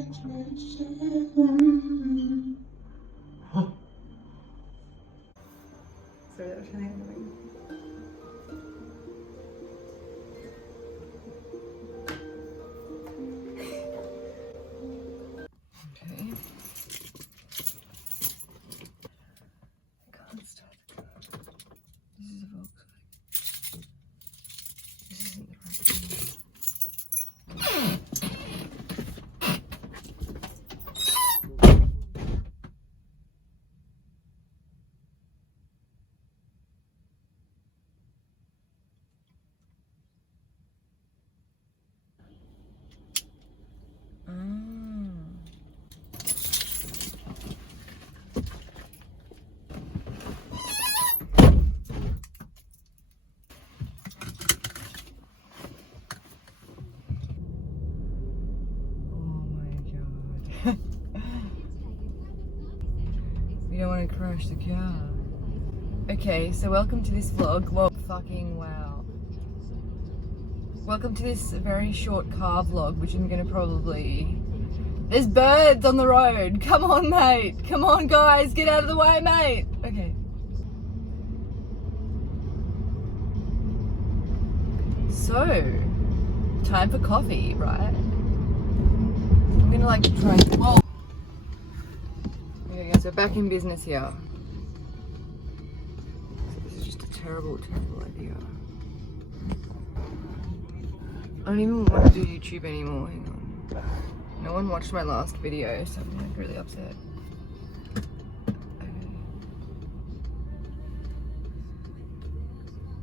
Sorry, that was really annoying. Okay. I can't start the car. This is a Volkswagen. This isn't the right thing. We don't want to crash the car. Okay, so welcome to this vlog. Well, fucking wow. Welcome to this very short car vlog, which I'm gonna probably... There's birds on the road! Come on, mate! Come on, guys! Get out of the way, mate! Okay. So, time for coffee, right? I'm gonna like try... Whoa! Okay guys, we're back in business here. So this is just a terrible, terrible idea. I don't even want to do YouTube anymore, hang on. No one watched my last video, so I'm like really upset.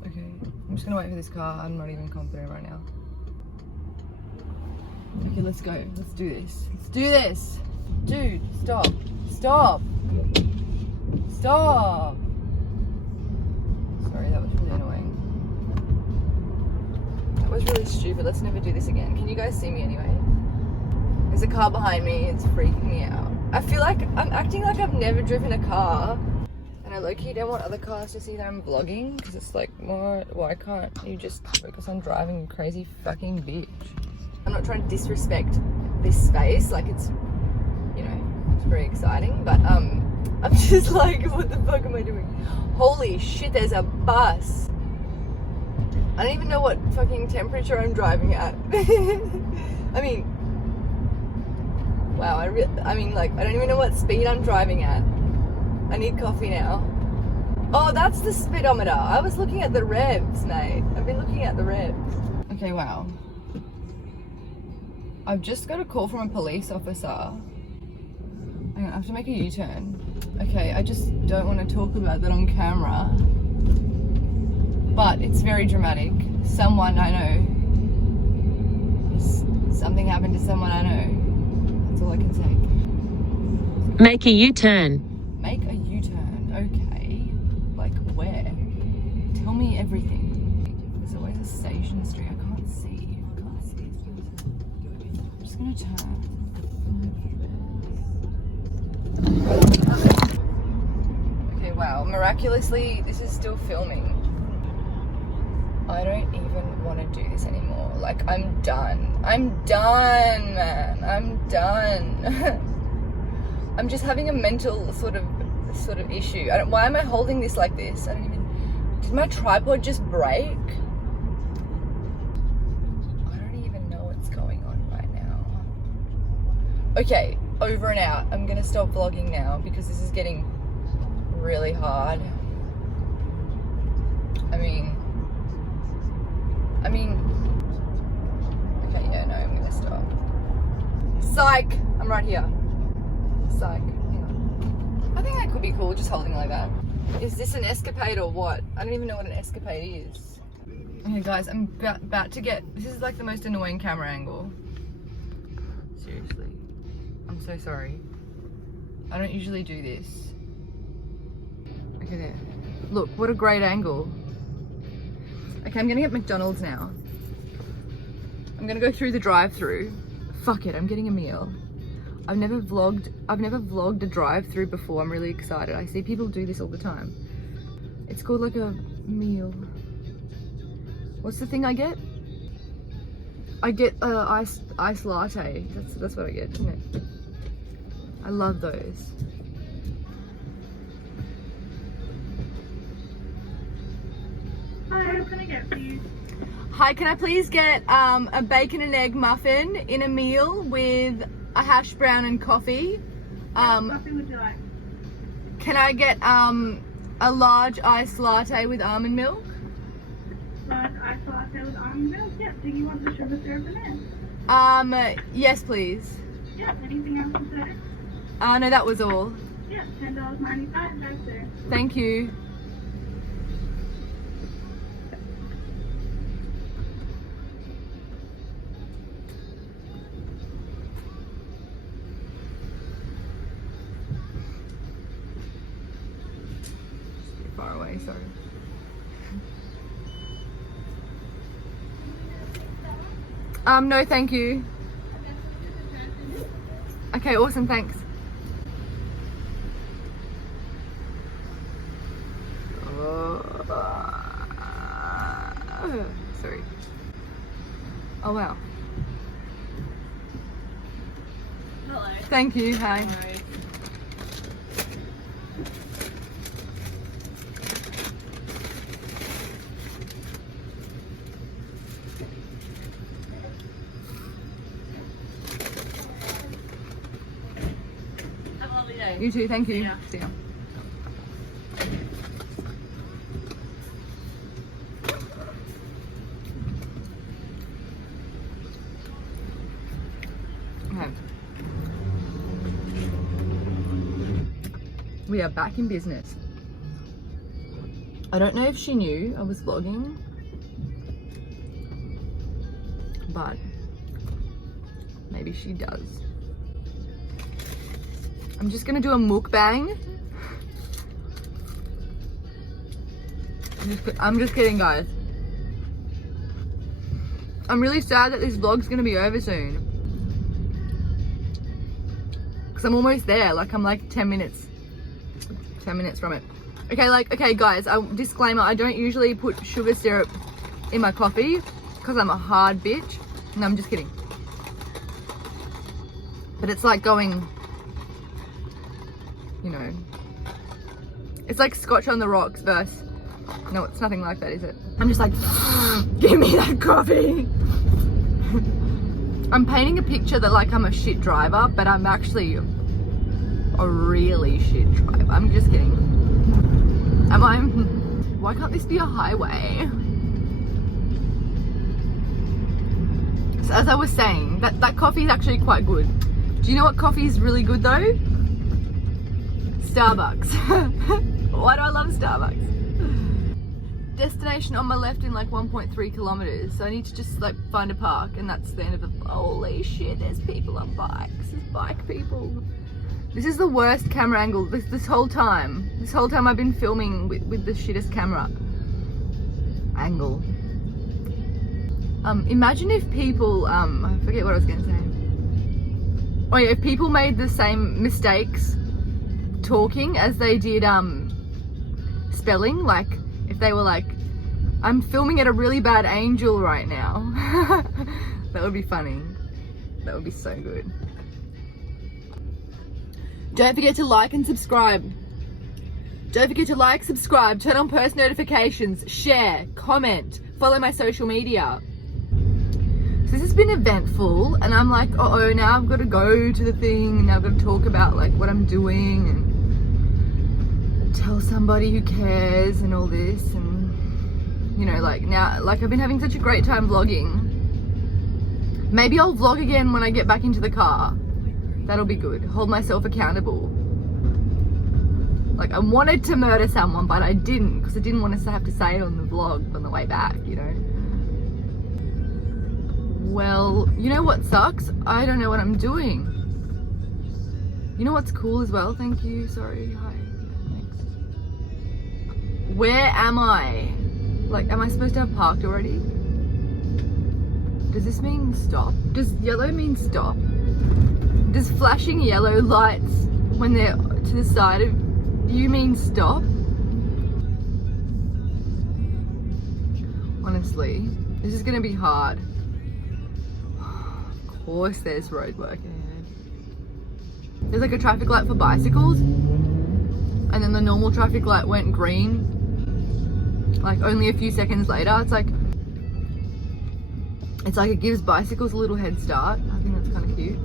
Okay, I'm just gonna wait for this car. I'm not even confident right now. Okay, let's go. Let's do this. Let's do this! Dude, stop. Stop! Stop! Sorry, that was really annoying. That was really stupid. Let's never do this again. Can you guys see me anyway? There's a car behind me. It's freaking me out. I feel like I'm acting like I've never driven a car. And I low-key don't want other cars to see that I'm vlogging. Because it's like, why can't you just focus on driving, you crazy fucking bitch? I'm not trying to disrespect this space. Like it's, you know, it's very exciting. But I'm just like, what the fuck am I doing? Holy shit, there's a bus. I don't even know what fucking temperature I'm driving at. I mean, wow, I mean, like, I don't even know what speed I'm driving at. I need coffee now. Oh, that's the speedometer. I was looking at the revs, mate. I've been looking at the revs. Okay, wow. I've just got a call from a police officer. Hang on, I have to make a U-turn. Okay, I just don't want to talk about that on camera. But it's very dramatic. Someone I know. Something happened to someone I know. That's all I can say. Make a U-turn. Make a U-turn, okay. Like where? Tell me everything. There's always a station street. I can't see. I can't see. I'm just gonna turn. Okay, wow. Miraculously, this is still filming. I don't even want to do this anymore. Like, I'm done. I'm done, man. I'm done. I'm just having a mental sort of issue. Why am I holding this like this? I don't even... Did my tripod just break? I don't even know what's going on right now. Okay, over and out. I'm gonna stop vlogging now because this is getting really hard. I mean, okay, yeah, no, I'm gonna stop. Psych! I'm right here. Psych. Hang on. I think that could be cool, just holding like that. Is this an escapade or what? I don't even know what an escapade is. Okay, guys, I'm about to get... This is like the most annoying camera angle. Seriously. I'm so sorry. I don't usually do this. Okay, there. Look, what a great angle. Okay, I'm gonna get McDonald's now. I'm gonna go through the drive-through. Fuck it, I'm getting a meal. I've never vlogged a drive-through before. I'm really excited. I see people do this all the time. It's called like a meal. What's the thing I get? I get iced latte. That's what I get, isn't it? I love those. Hi, what can I get for you? Hi, can I please get a bacon and egg muffin in a meal with a hash brown and coffee? What coffee would you like? Can I get a large iced latte with almond milk? Large iced latte with almond milk? Yeah. Do you want the sugar syrup in it? Yes, please. Yeah. Anything else to say? No, that was all. Yeah. $10.95. That's there. Thank you. Far away, sorry. No, thank you. Okay, awesome, thanks. Sorry. Oh wow. Hello. Thank you, hi. Sorry. Have a lovely day. You too, thank you. Yeah. See ya. Okay. We are back in business. I don't know if she knew I was vlogging, but maybe she does. I'm just gonna do a mukbang. I'm just kidding, guys. I'm really sad that this vlog's gonna be over soon. Cause I'm almost there, like I'm like 10 minutes from it. Okay, guys, disclaimer, I don't usually put sugar syrup in my coffee because I'm a hard bitch. No, I'm just kidding. But it's like going, you know, it's like Scotch on the rocks versus, no, it's nothing like that, is it? I'm just like, give me that coffee. I'm painting a picture that like I'm a shit driver, but I'm actually a really shit driver. I'm just kidding. Am I? Why can't this be a highway? So as I was saying, that coffee is actually quite good. Do you know what coffee is really good though? Starbucks. Why do I love Starbucks? Destination on my left in like 1.3 kilometers. So I need to just like find a park, and that's the end of the. Holy shit! There's people on bikes. There's bike people. This is the worst camera angle this whole time. This whole time I've been filming with the shittest camera angle. Imagine if people, I forget what I was going to say. Oh yeah, if people made the same mistakes talking as they did spelling, like if they were like, I'm filming at a really bad angle right now. That would be funny. That would be so good. Don't forget to like and subscribe. Don't forget to like, subscribe, turn on post notifications, share, comment, follow my social media. So this has been eventful, and I'm like, uh-oh, now I've got to go to the thing, and now I've got to talk about like what I'm doing and tell somebody who cares and all this, and you know, like now, like I've been having such a great time vlogging. Maybe I'll vlog again when I get back into the car. That'll be good. Hold myself accountable. Like I wanted to murder someone, but I didn't, because I didn't want to have to say it on the vlog on the way back, you know. Well, you know what sucks? I don't know what I'm doing. You know what's cool as well? Thank you. Sorry. Hi. Thanks. Where am I? Like, am I supposed to have parked already? Does this mean stop? Does yellow mean stop? Does flashing yellow lights when they're to the side of you mean stop? Honestly, this is gonna be hard. course there's road work ahead. There's like a traffic light for bicycles, and then the normal traffic light went green like only a few seconds later. It's like it gives bicycles a little head start. I think that's kind of cute.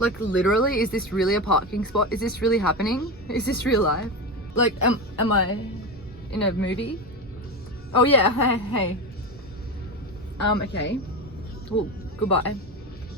Like literally, is this really a parking spot? Is this really happening? Is this real life? Like, am I in a movie? Oh yeah, hey. Okay. Well, goodbye.